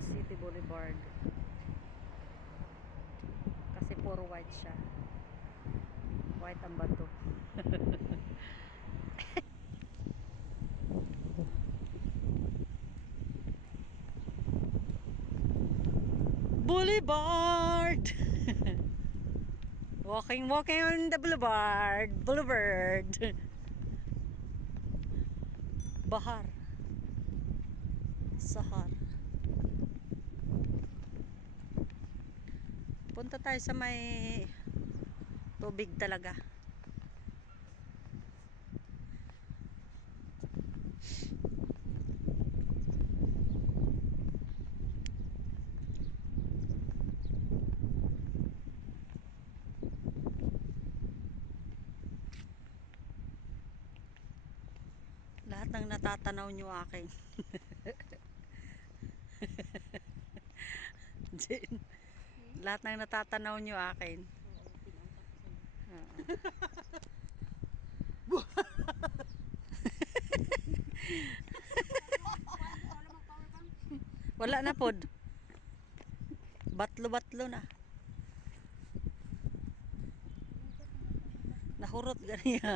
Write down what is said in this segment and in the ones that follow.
City Boulevard. Kasi puro white siya. White ang bato. Boulevard. Walking on the boulevard. Bahar. Sahar. Punta tayo sa may tubig talaga. Lahat ng natatanaw nyo akin. Jen, lahat ng natatanaw nyo akin. Wala na pod. Batlo na. Nahurot ganiya.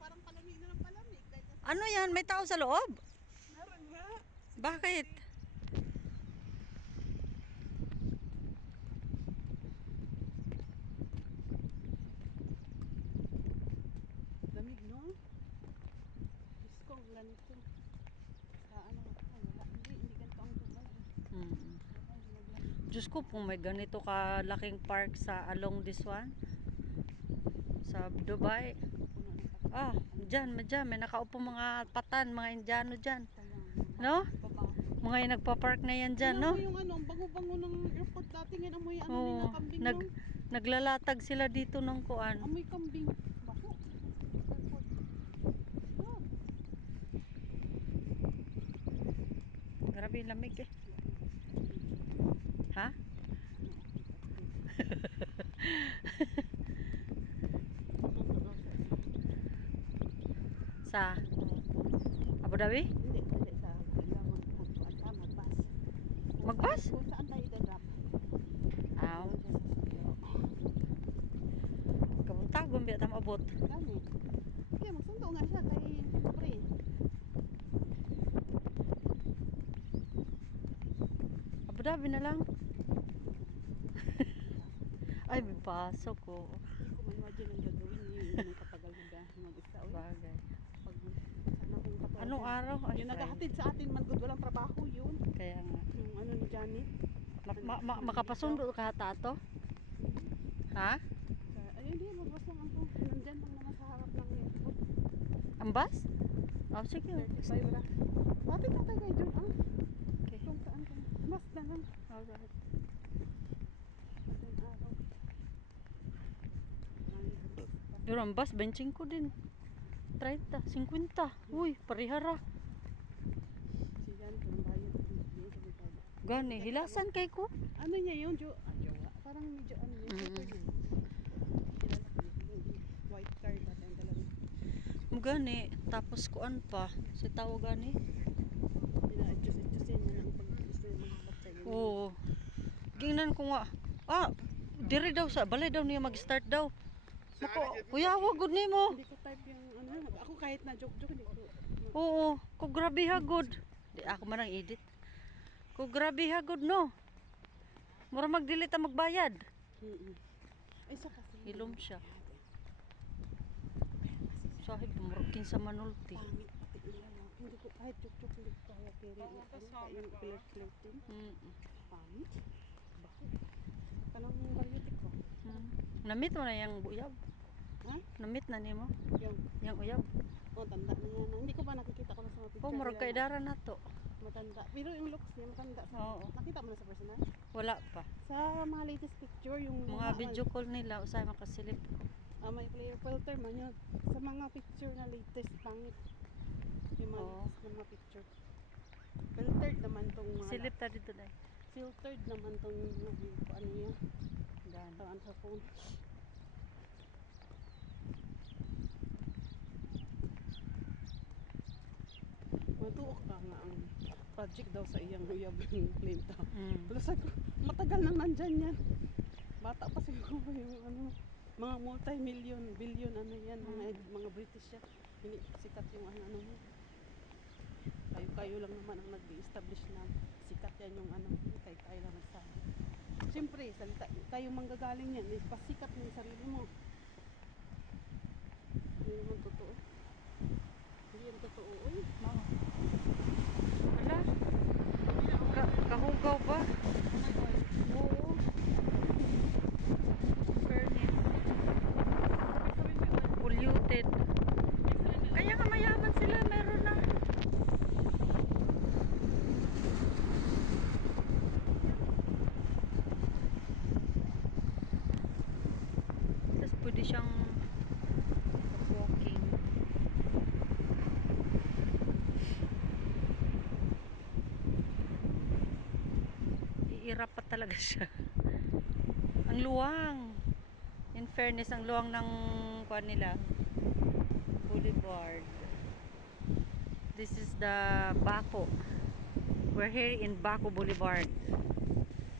Parang palamig na ng palamig. Ano yan? May tao sa loob? Meron nga. Bakit? Lamig, no? Diyos ko, ganito. Sa ano, wala. Hindi ganito ang tubay. Diyos ko, kung may ganito ka laking park sa along this one, sa Dubai. Ah, dyan, may nakaupo mga patan, mga Indiano dyan. No? Mga yung nagpa-park na yan dyan, no? Yung ano, ang bango-bango ng airport dati nga amoy ano Oo, nila kambing no? naglalatag sila dito ng kuan. Amoy kambing. Bako. Airport. Oh. Grabe yung lamig eh. Ha? Sa Abu Dhabi? Hindi sa magbas. Magbas? Kung saan tayo dadrop? Aw. Kabuntagong biya tam abot. Kami. Kaya magsundo nga siya kay pre. Abu Dhabi na lang. Ay, may pasok ko. Hindi ko ma-imagine ang gagawin niya yung katagal na mag-isa. Bagay. Pag sana kung katulad. Anong araw? Ay, Yung naghahatid sa atin man good walang trabaho yun. kaya nga. Yung ano ni Janet. Makapasundo ka tato? Ha? Ayun din, magbas lang ako. Nandyan lang naman sa harap ng airport. Ang bus? Oh, sige. 35 wala. Lapit lang tayo kay John, ah. Okay. Kung saan ka. Mas na lang. Alright. Madaling araw. Pero ang bus, benching ko din. 30, 50. Uy, parihara. Si Jan, kung bayad. Gani, hilasan kay ko. Ano niya yun, Jo? Jowa. Parang medyo ano niya. Super yun. Kilala ko yun. White car ba tayong dalawa. Gani, tapos kuan pa. Si tao gani. Pina-adjust yan na ang pag gusto yung mga kapatid. Oo. Gingnan ko nga. Ah, diri daw sa balay daw niya mag-start daw. Mako, kuya, wag gud nimo. Hindi ko type yung ano. Ako kahit na joke-joke, hindi ko. Oo, ko grabe hagod. Di ako man ang edit. Ko grabe hagod no. Mura mag-delete ang magbayad. Ay, sa kasi. Hilom siya. Sahib, murakin sa manulti. Pangit pati nila. Hindi ko kahit joke-joke, hindi ko kaya pero yung flirt-flirting. Pangit. Bakit? Kanang varietic ko. Namit mo na yung uyab. Ha? Namit na nimo Yung yung uyab. tanda na yan. Hindi ko pa nakikita ko na sa mga picture. Oh, murag nila kay dara na to. matanda. Pero yung looks niya matanda. Oo. Nakita mo na sa personal? Wala pa. Sa mga latest picture, yung Mga video call nila usay makasilip ko. may player filter man yun. Sa mga picture na latest, pangit. Yung mga Oo. latest na mga picture. Filtered naman tong mga Silip ta dito dai. filtered naman tong ano yan. Gan. Parang sa phone. Natuok ka nga ang project daw sa iyang uyab ng planta. Mm. Pero sabi ko, matagal nang nandyan yan. Bata pa siguro yung ano, mga multi-million, billion ano yan, mga British yan. Hindi sikat yung ano mo. Kayo lang naman ang nag-establish na sikat yan yung ano, kayo lang nagsabi. Siyempre, salita, kayo manggagaling yan, pasikat mo yung sarili mo. Hindi naman totoo. Hindi yan totoo. Uy, Oh. Wala. Kahugaw ba? Oo. Fairness. Polluted. Kaya nga mayaman sila, meron na. Tapos pwede siyang walking. Iirap pa talaga siya. Ang luwang. In fairness, ang luwang ng kuan nila. Boulevard. This is the Baco. We're here in Baco Boulevard.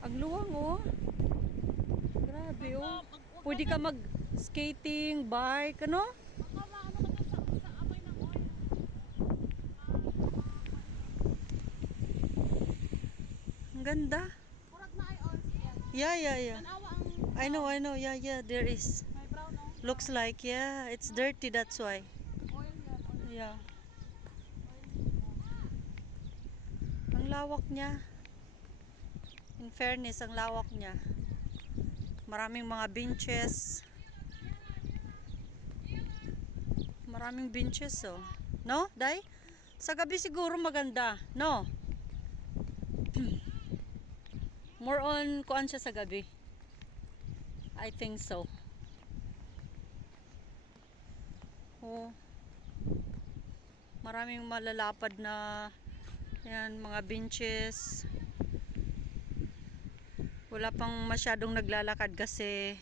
Ang luwang oh. Grabe oh. Pwede ka mag-skating, bike, ano? Ang ganda. Yeah. I know. Yeah, there is. Looks like, yeah, it's dirty, that's why. Yeah. Ang lawak niya. In fairness, ang lawak niya. Maraming mga benches. Maraming benches, oh. No, Day? Sa gabi siguro maganda, no? More on kuan siya sa gabi. I think so. Oh. Maraming malalapad na yan, mga benches. Wala pang masyadong naglalakad kasi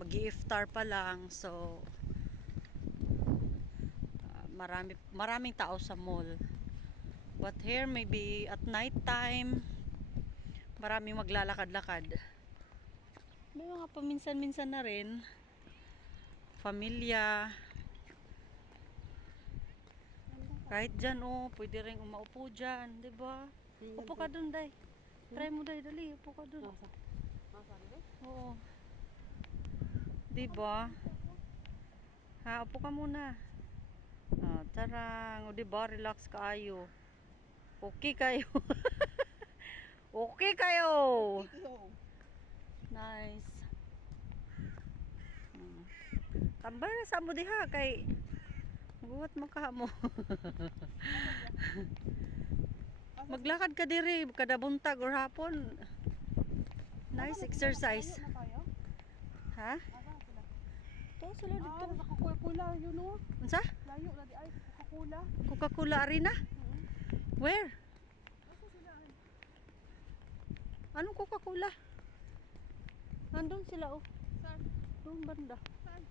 mag-i-iftar pa lang. So maraming tao sa mall. But here maybe at night time maraming maglalakad-lakad. May mga paminsan-minsan na rin. Pamilya. Kahit dyan, oh, pwede rin umaupo dyan, di ba? Upo ka dun, Day. Try mo, Day, dali, upo ka dun. Oo. Di ba? Ha, upo ka muna. Ah, tarang, di ba? Relax kayo. Okay kayo. Okay kayo. Nice. Tambay na sa mo diha kay buhat mo ka mo. Maglakad ka diri kada buntag or hapon. Nice exercise. Ha? To sila dito. Sa Coca-Cola, you know? Unsa? Layo na di ay Coca-Cola. Coca-Cola Arena? Where? Anong Coca-Cola? Nandun sila oh. Saan? Doon banda. Saan?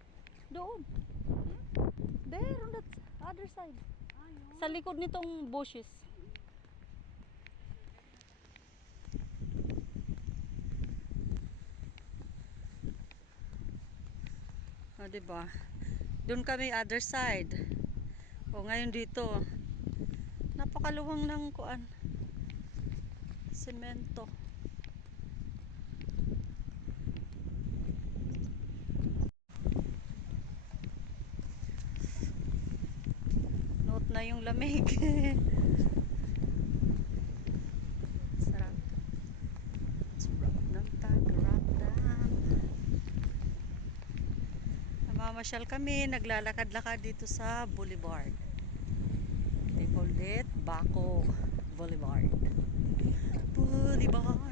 Doon. There on that other side. Ayun. Sa likod nitong bushes. O, diba? Doon kami other side. O, ngayon dito. Napakaluwang ng kuan. Semento. Note na yung lamig. Sarap. Sarap ng Tagratang. Namamasyal kami, naglalakad-lakad dito sa Boulevard. They called it Baco Boulevard. Boulevard.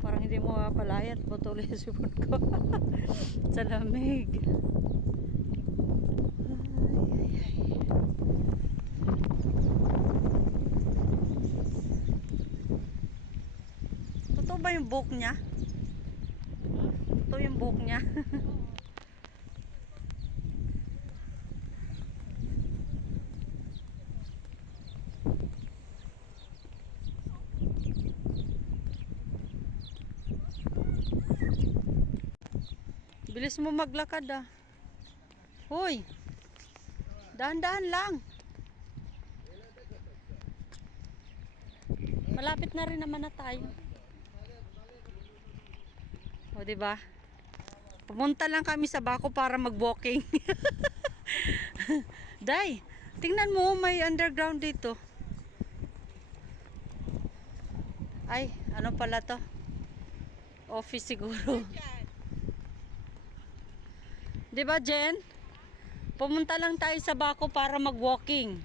Parang hindi mo mapalayat, patuloy yung sipon ko. Sa lamig. Ay. ba yung buhok niya? Ito yung buhok niya. Bilis mo maglakad ah. Hoy. Dahan-dahan lang. Malapit na rin naman na tayo. O, diba? Pumunta lang kami sa Baco para mag-walking. Day, tingnan mo, may underground dito. Ay, ano pala to? Office siguro. Diba, Jen? Pumunta lang tayo sa Baco para mag-walking.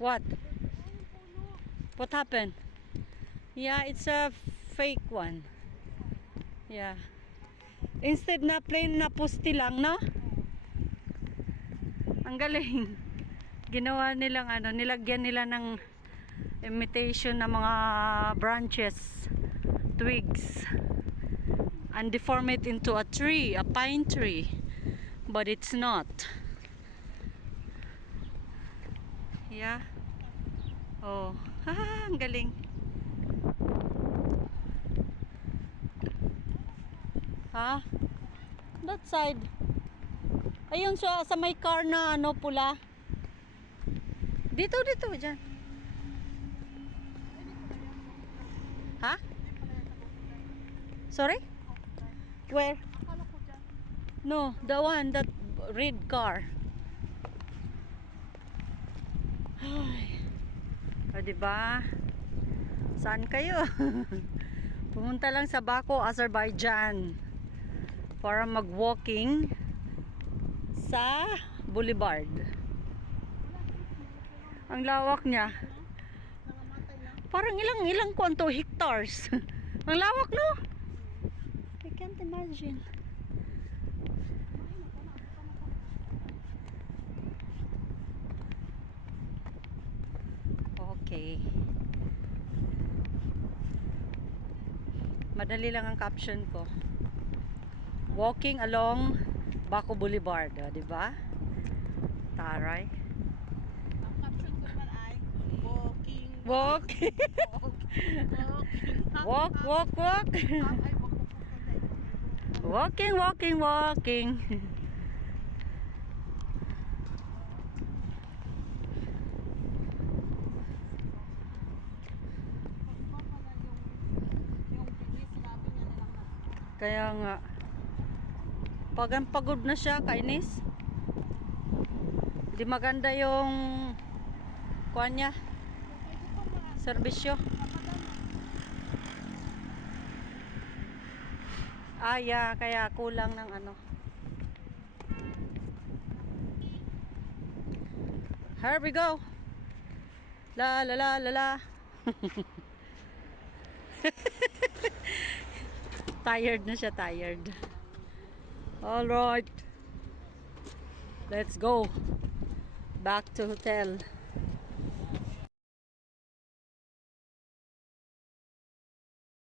What? What happened? Yeah, it's a fake one. Yeah. Instead na plain na pusti lang, no? Ang galing. Ginawa nilang ano, nilagyan nila ng imitation ng mga branches, twigs, and deform it into a tree, a pine tree. But it's not. Yeah. Oh, haha, ang galing. Ha? That side. Ayun siya sa may car na ano pula. Dito, dyan. Ha? Sorry? Where? No, the one, that red car. Ay. O, diba? Saan kayo? Pumunta lang sa Baco, Azerbaijan para mag-walking sa boulevard. Ang lawak niya. Parang ilang kwanto hectares. Ang lawak, no? I can't imagine. Okay. Madali lang ang caption ko. Walking along Baco Boulevard, di ba? Taray. Ang caption ko naman ay walking. Walk. Walk, walk, walk. Walking, walking, walking. Kaya nga, pagod na siya, kainis. Di maganda yung kuwan niya, serbisyo. Yeah, kaya kulang ng ano. Here we go. La la la la la. Tired na siya, tired. All right. Let's go back to hotel.